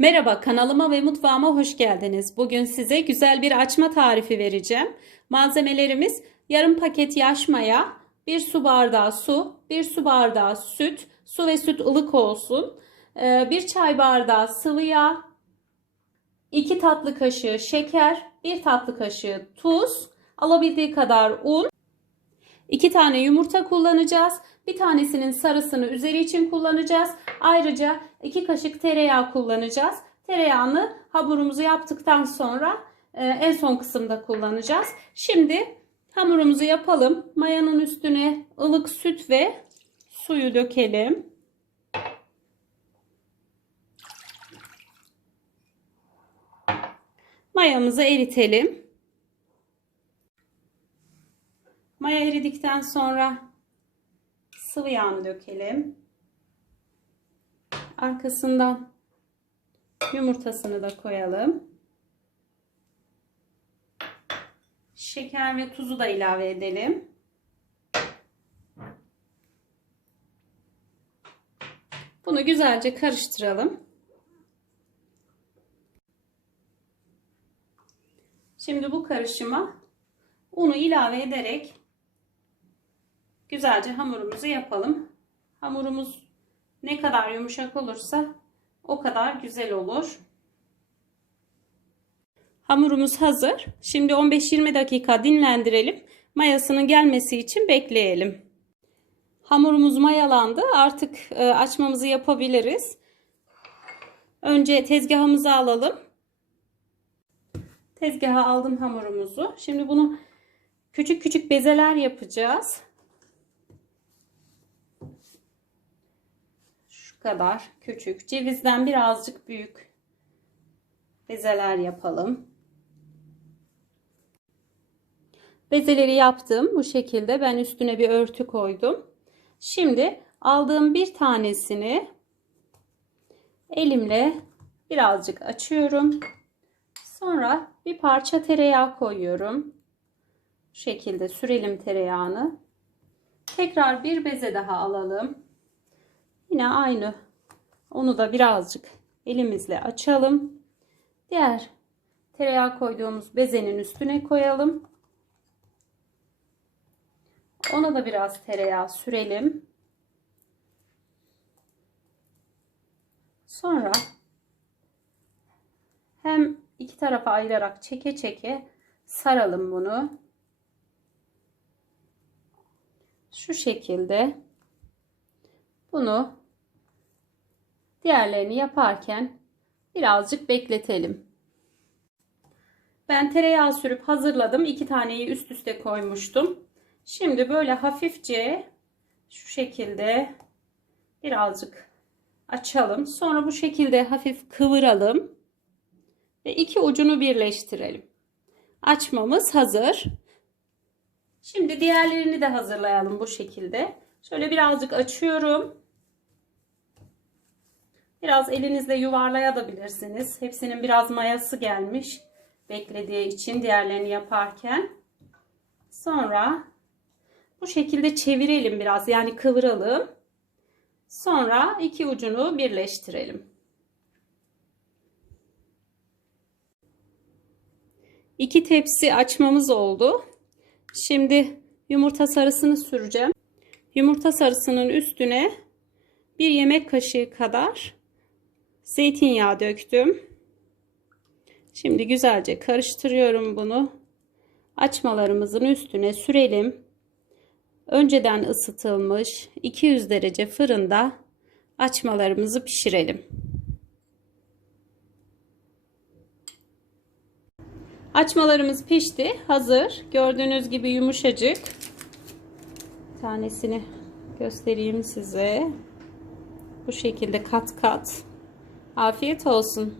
Merhaba kanalıma ve mutfağıma hoş geldiniz. Bugün size güzel bir açma tarifi vereceğim. Malzemelerimiz yarım paket yaş maya, 1 su bardağı su, 1 su bardağı süt, su ve süt ılık olsun, 1 çay bardağı sıvı yağ, 2 tatlı kaşığı şeker, 1 tatlı kaşığı tuz, alabildiği kadar un, 2 tane yumurta kullanacağız. Bir tanesinin sarısını üzeri için kullanacağız. Ayrıca 2 kaşık tereyağı kullanacağız. Tereyağını hamurumuzu yaptıktan sonra e, en son kısımda kullanacağız. Şimdi hamurumuzu yapalım. Mayanın üstüne ılık süt ve suyu dökelim. Mayamızı eritelim. Maya eridikten sonra sıvı yağını dökelim. Arkasından yumurtasını da koyalım. Şeker ve tuzu da ilave edelim. Bunu güzelce karıştıralım. Şimdi bu karışıma unu ilave ederek güzelce hamurumuzu yapalım. Hamurumuz ne kadar yumuşak olursa o kadar güzel olur. Hamurumuz hazır. Şimdi 15-20 dakika dinlendirelim. Mayasının gelmesi için bekleyelim. Hamurumuz mayalandı. Artık e, açmamızı yapabiliriz. Önce tezgahımızı alalım. Tezgaha aldım hamurumuzu. Şimdi bunu küçük küçük bezeler yapacağız. Şu kadar küçük. Cevizden birazcık büyük bezeler yapalım. Bezeleri yaptım bu şekilde. Ben üstüne bir örtü koydum. Şimdi aldığım bir tanesini elimle birazcık açıyorum. Sonra bir parça tereyağı koyuyorum. Bu şekilde sürelim tereyağını. Tekrar bir beze daha alalım. Yine aynı. Onu da birazcık elimizle açalım. Diğer tereyağı koyduğumuz bezenin üstüne koyalım. Ona da biraz tereyağı sürelim. Sonra hem iki tarafa ayırarak çeke çeke saralım bunu. Şu şekilde bunu diğerlerini yaparken birazcık bekletelim. Ben tereyağı sürüp hazırladım. İki taneyi üst üste koymuştum. Şimdi böyle hafifçe şu şekilde birazcık açalım. Sonra bu şekilde hafif kıvıralım. Ve iki ucunu birleştirelim. Açmamız hazır. Şimdi diğerlerini de hazırlayalım bu şekilde. Şöyle birazcık açıyorum. Biraz elinizle yuvarlayabilirsiniz. Hepsinin biraz mayası gelmiş. Beklediği için diğerlerini yaparken. Sonra bu şekilde çevirelim biraz. Yani kıvıralım. Sonra iki ucunu birleştirelim. İki tepsi açmamız oldu. Şimdi yumurta sarısını süreceğim. Yumurta sarısının üstüne bir yemek kaşığı kadar zeytinyağı döktüm. Şimdi güzelce karıştırıyorum bunu. Açmalarımızın üstüne sürelim. Önceden ısıtılmış 200 derece fırında açmalarımızı pişirelim. Açmalarımız pişti. Hazır. Gördüğünüz gibi yumuşacık. Tanesini göstereyim size. Bu şekilde kat kat. Afiyet olsun.